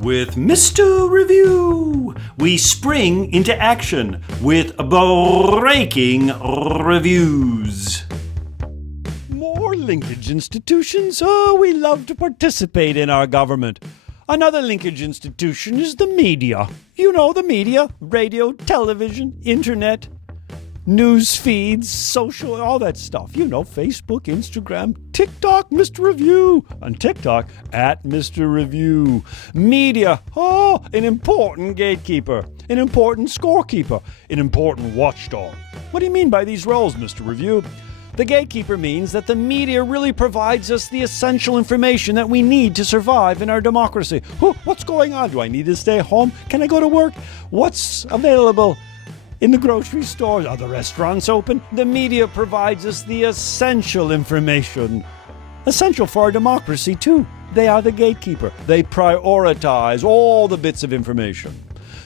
with Mr. Review. We spring into action with breaking reviews. More linkage institutions? Oh, we love to participate in our government. Another linkage institution is the media. You know the media, radio, television, internet, news feeds, social, all that stuff. You know, Facebook, Instagram, TikTok, Mr. Review. On TikTok, at Mr. Review. Media, an important gatekeeper, an important scorekeeper, an important watchdog. What do you mean by these roles, Mr. Review? The gatekeeper means that the media really provides us the essential information that we need to survive in our democracy. What's going on? Do I need to stay home? Can I go to work? What's available in the grocery stores? Are the restaurants open? The media provides us the essential information. Essential for our democracy, too. They are the gatekeeper. They prioritize all the bits of information.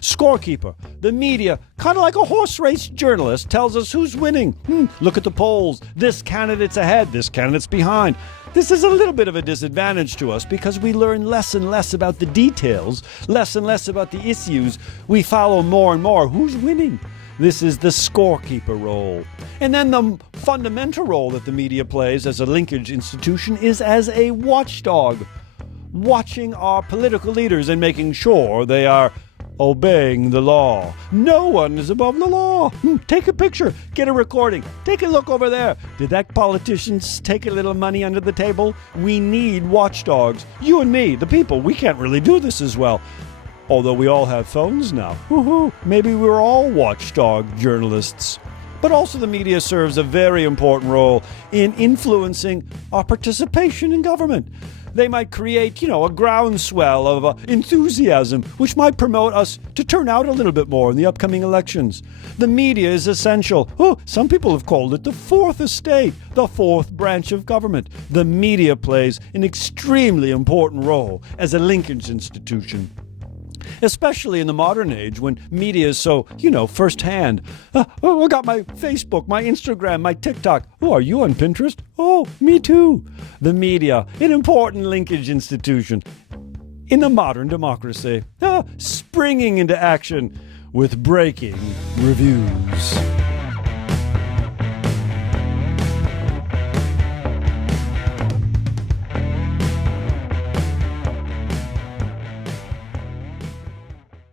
Scorekeeper. The media, kind of like a horse race journalist, tells us who's winning. Look at the polls. This candidate's ahead. This candidate's behind. This is a little bit of a disadvantage to us because we learn less and less about the details, less and less about the issues. We follow more and more who's winning. This is the scorekeeper role. And then the fundamental role that the media plays as a linkage institution is as a watchdog, watching our political leaders and making sure they are obeying the law. No one is above the law. Take a picture, get a recording, take a look over there. Did that politician take a little money under the table? We need watchdogs. You and me, the people, we can't really do this as well. Although we all have phones now. Maybe we're all watchdog journalists. But also the media serves a very important role in influencing our participation in government. They might create, a groundswell of enthusiasm, which might promote us to turn out a little bit more in the upcoming elections. The media is essential. Some people have called it the fourth estate, the fourth branch of government. The media plays an extremely important role as a linkage institution, especially in the modern age when media is so, firsthand. I got my Facebook, my Instagram, my TikTok. Are you on Pinterest? Me too. The media, an important linkage institution in the modern democracy, springing into action with breaking reviews.